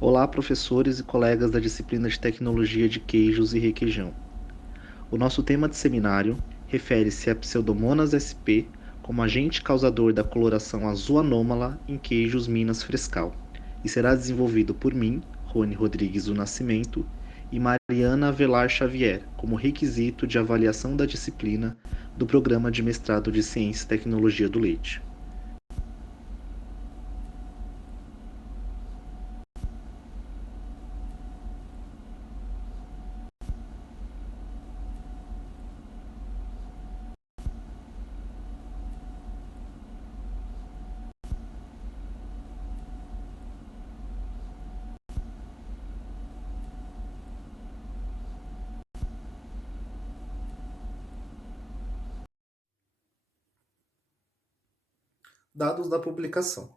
Olá, professores e colegas da disciplina de Tecnologia de Queijos e Requeijão. O nosso tema de seminário refere-se a Pseudomonas sp como agente causador da coloração azul anômala em queijos Minas Frescal e será desenvolvido por mim, Rony Rodrigues do Nascimento, e Mariana Avelar Xavier como requisito de avaliação da disciplina do Programa de Mestrado de Ciência e Tecnologia do Leite. Dados da publicação.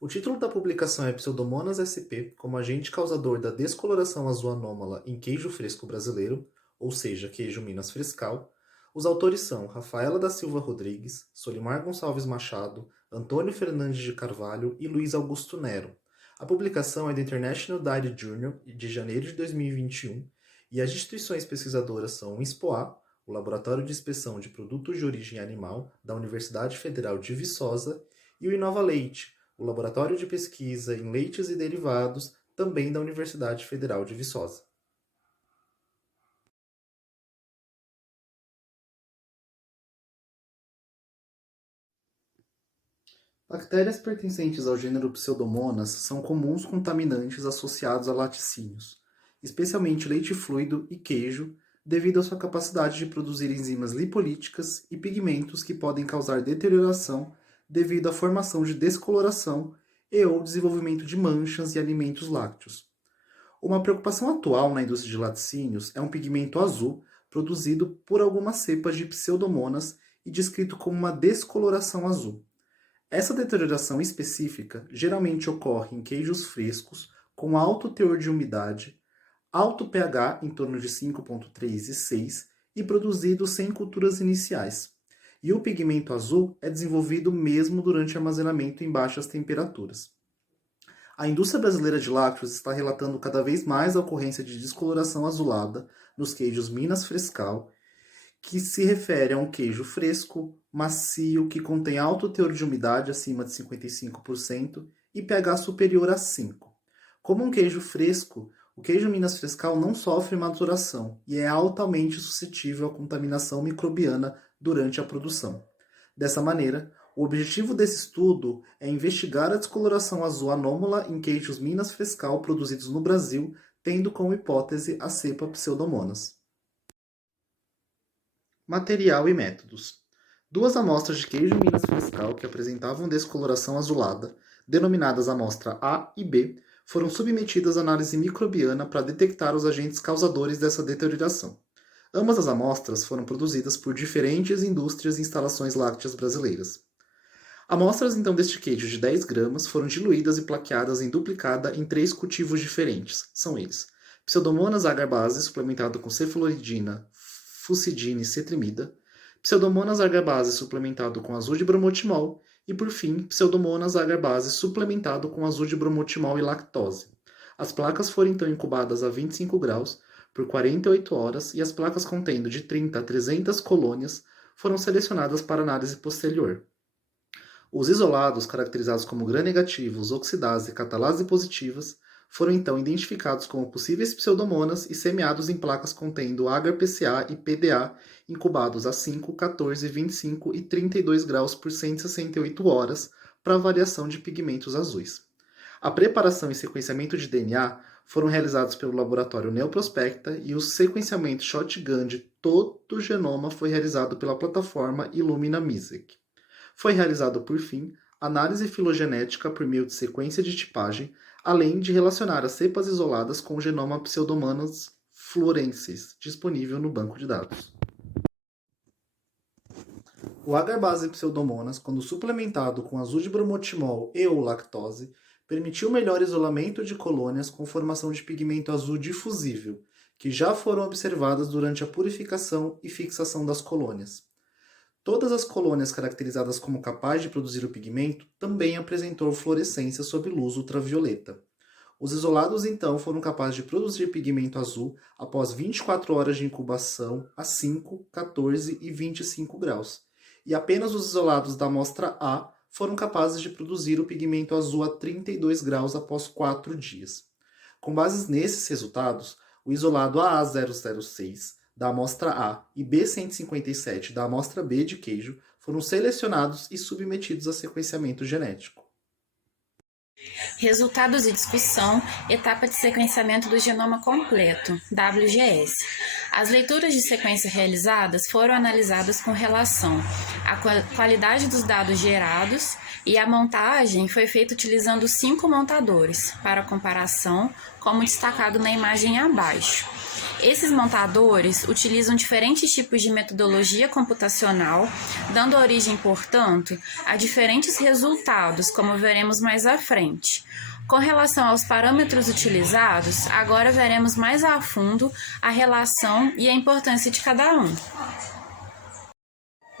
O título da publicação é Pseudomonas sp como agente causador da descoloração azul anômala em queijo fresco brasileiro, ou seja, queijo Minas Frescal. Os autores são Rafaela da Silva Rodrigues, Solimar Gonçalves Machado, Antônio Fernandes de Carvalho e Luiz Augusto Nero. A publicação é do International Dairy Journal de janeiro de 2021 e as instituições pesquisadoras são o INSPOA, o Laboratório de Inspeção de Produtos de Origem Animal da Universidade Federal de Viçosa, e o Inova Leite, o Laboratório de Pesquisa em Leites e Derivados, também da Universidade Federal de Viçosa. Bactérias pertencentes ao gênero Pseudomonas são comuns contaminantes associados a laticínios, especialmente leite fluido e queijo, devido à sua capacidade de produzir enzimas lipolíticas e pigmentos que podem causar deterioração devido à formação de descoloração e ou desenvolvimento de manchas em alimentos lácteos. Uma preocupação atual na indústria de laticínios é um pigmento azul produzido por algumas cepas de Pseudomonas e descrito como uma descoloração azul. Essa deterioração específica geralmente ocorre em queijos frescos com alto teor de umidade, alto pH em torno de 5,3 e 6 e produzido sem culturas iniciais. E o pigmento azul é desenvolvido mesmo durante armazenamento em baixas temperaturas. A indústria brasileira de lácteos está relatando cada vez mais a ocorrência de descoloração azulada nos queijos Minas Frescal, que se refere a um queijo fresco, macio, que contém alto teor de umidade acima de 55% e pH superior a 5. Como um queijo fresco, o queijo Minas Frescal não sofre maturação e é altamente suscetível à contaminação microbiana durante a produção. Dessa maneira, o objetivo desse estudo é investigar a descoloração azul anômala em queijos Minas Frescal produzidos no Brasil, tendo como hipótese a cepa Pseudomonas. Material e métodos. Duas amostras de queijo Minas Frescal que apresentavam descoloração azulada, denominadas amostra A e B, foram submetidas à análise microbiana para detectar os agentes causadores dessa deterioração. Ambas as amostras foram produzidas por diferentes indústrias e instalações lácteas brasileiras. Amostras então deste queijo de 10 gramas foram diluídas e plaqueadas em duplicada em 3 cultivos diferentes. São eles: Pseudomonas agar-base suplementado com cefaloridina, fucidina e cetrimida, Pseudomonas agar-base suplementado com azul de bromotimol e, por fim, Pseudomonas agar-base suplementado com azul de bromotimol e lactose. As placas foram então incubadas a 25 graus por 48 horas e as placas contendo de 30 a 300 colônias foram selecionadas para análise posterior. Os isolados, caracterizados como gram-negativos, oxidase e catalase positivas, foram então identificados como possíveis pseudomonas e semeados em placas contendo agar-PCA e PDA, incubados a 5, 14, 25 e 32 graus por 168 horas para avaliação de pigmentos azuis. A preparação e sequenciamento de DNA foram realizados pelo laboratório Neoprospecta e o sequenciamento shotgun de todo o genoma foi realizado pela plataforma Illumina MISEQ. Foi realizado, por fim, análise filogenética por meio de sequência de tipagem, além de relacionar as cepas isoladas com o genoma Pseudomonas fluorensis, disponível no banco de dados. O agar-base Pseudomonas, quando suplementado com azul de bromotimol e ou lactose, permitiu melhor isolamento de colônias com formação de pigmento azul difusível, que já foram observadas durante a purificação e fixação das colônias. Todas as colônias caracterizadas como capazes de produzir o pigmento também apresentou fluorescência sob luz ultravioleta. Os isolados, então, foram capazes de produzir pigmento azul após 24 horas de incubação a 5, 14 e 25 graus. E apenas os isolados da amostra A foram capazes de produzir o pigmento azul a 32 graus após 4 dias. Com base nesses resultados, o isolado AA006 da amostra A e B157 da amostra B de queijo foram selecionados e submetidos a sequenciamento genético. Resultados e discussão, etapa de sequenciamento do genoma completo, WGS. As leituras de sequência realizadas foram analisadas com relação à qualidade dos dados gerados e a montagem foi feita utilizando 5 montadores, para comparação, como destacado na imagem abaixo. Esses montadores utilizam diferentes tipos de metodologia computacional, dando origem, portanto, a diferentes resultados, como veremos mais à frente. Com relação aos parâmetros utilizados, agora veremos mais a fundo a relação e a importância de cada um.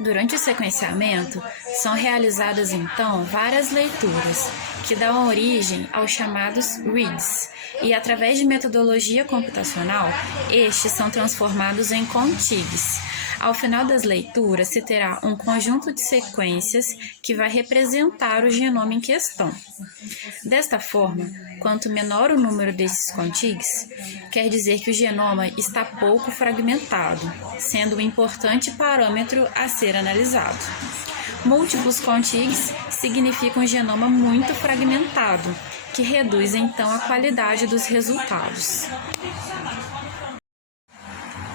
Durante o sequenciamento, são realizadas então várias leituras, que dão origem aos chamados reads, e através de metodologia computacional, estes são transformados em contigs. Ao final das leituras, se terá um conjunto de sequências que vai representar o genoma em questão. Desta forma, quanto menor o número desses contigs, quer dizer que o genoma está pouco fragmentado, sendo um importante parâmetro a ser analisado. Múltiplos contigs significam um genoma muito fragmentado, que reduz então a qualidade dos resultados.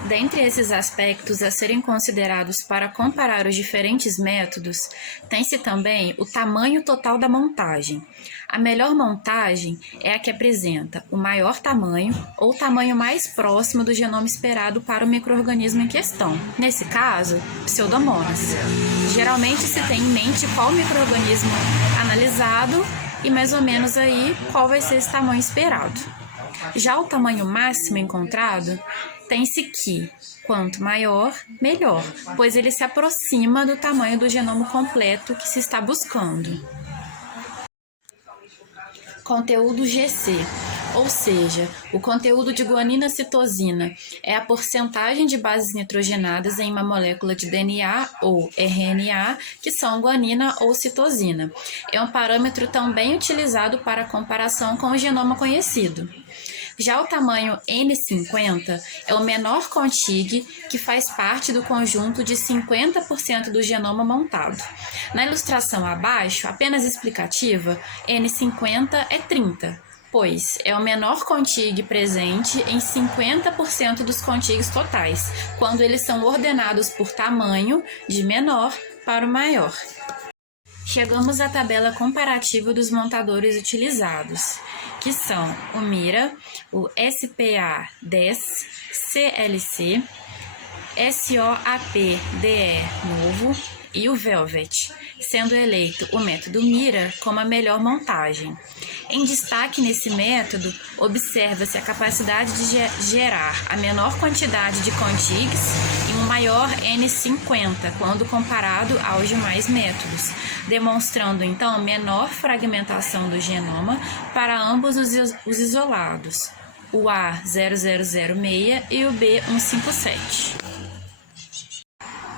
Dentre esses aspectos a serem considerados para comparar os diferentes métodos, tem-se também o tamanho total da montagem. A melhor montagem é a que apresenta o maior tamanho ou tamanho mais próximo do genoma esperado para o micro-organismo em questão, nesse caso, Pseudomonas. Geralmente se tem em mente qual micro-organismo analisado e mais ou menos aí qual vai ser esse tamanho esperado. Já o tamanho máximo encontrado, tem-se que, quanto maior, melhor, pois ele se aproxima do tamanho do genoma completo que se está buscando. Conteúdo GC, ou seja, o conteúdo de guanina-citosina é a porcentagem de bases nitrogenadas em uma molécula de DNA ou RNA, que são guanina ou citosina. É um parâmetro também utilizado para comparação com o genoma conhecido. Já o tamanho N50 é o menor contig que faz parte do conjunto de 50% do genoma montado. Na ilustração abaixo, apenas explicativa, N50 é 30, pois é o menor contig presente em 50% dos contigs totais, quando eles são ordenados por tamanho, de menor para o maior. Chegamos à tabela comparativa dos montadores utilizados, que são o Mira, o SPA10, CLC, SOAP-DE novo e o Velvet, sendo eleito o método Mira como a melhor montagem. Em destaque nesse método, observa-se a capacidade de gerar a menor quantidade de contigs e um maior N50 quando comparado aos demais métodos, demonstrando então menor fragmentação do genoma para ambos os isolados, o A0006 e o B157.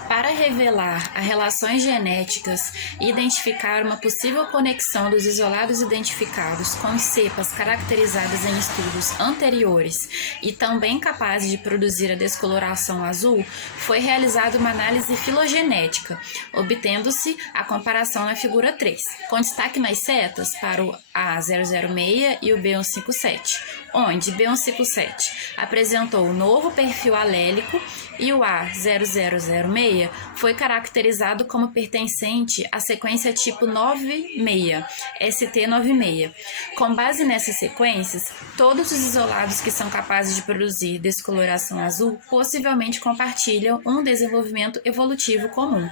Para revelar as relações genéticas e identificar uma possível conexão dos isolados identificados com cepas caracterizadas em estudos anteriores e também capazes de produzir a descoloração azul, foi realizada uma análise filogenética, obtendo-se a comparação na figura 3, com destaque nas setas para o A006 e o B157, onde B157 apresentou um novo perfil alélico e o A0006 foi caracterizado como pertencente à sequência tipo 96, ST96. Com base nessas sequências, todos os isolados que são capazes de produzir descoloração azul possivelmente compartilham um desenvolvimento evolutivo comum.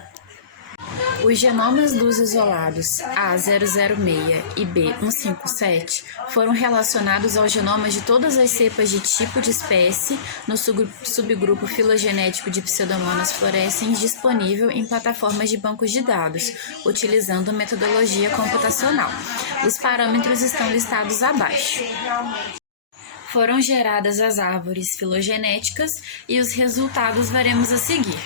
Os genomas dos isolados A006 e B157 foram relacionados aos genomas de todas as cepas de tipo de espécie no subgrupo filogenético de Pseudomonas fluorescens disponível em plataformas de bancos de dados, utilizando metodologia computacional. Os parâmetros estão listados abaixo. Foram geradas as árvores filogenéticas e os resultados veremos a seguir.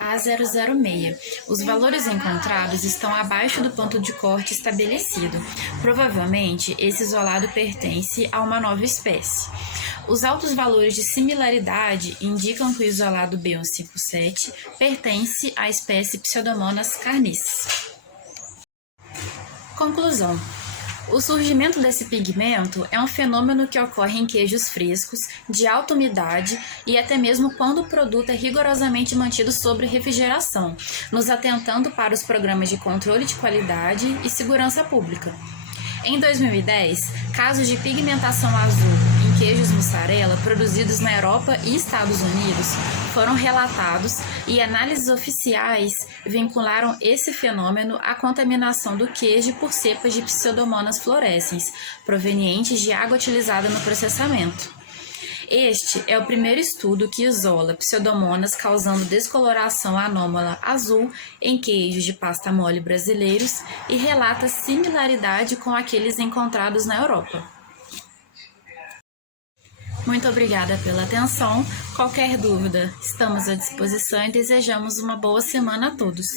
A006. Os valores encontrados estão abaixo do ponto de corte estabelecido. Provavelmente, esse isolado pertence a uma nova espécie. Os altos valores de similaridade indicam que o isolado B157 pertence à espécie Pseudomonas carnices. Conclusão. O surgimento desse pigmento é um fenômeno que ocorre em queijos frescos, de alta umidade e até mesmo quando o produto é rigorosamente mantido sob refrigeração, nos atentando para os programas de controle de qualidade e segurança pública. Em 2010, casos de pigmentação azul em queijos mussarela produzidos na Europa e Estados Unidos foram relatados e análises oficiais vincularam esse fenômeno à contaminação do queijo por cepas de Pseudomonas fluorescens, provenientes de água utilizada no processamento. Este é o primeiro estudo que isola Pseudomonas causando descoloração anômala azul em queijos de pasta mole brasileiros e relata similaridade com aqueles encontrados na Europa. Muito obrigada pela atenção. Qualquer dúvida, estamos à disposição e desejamos uma boa semana a todos.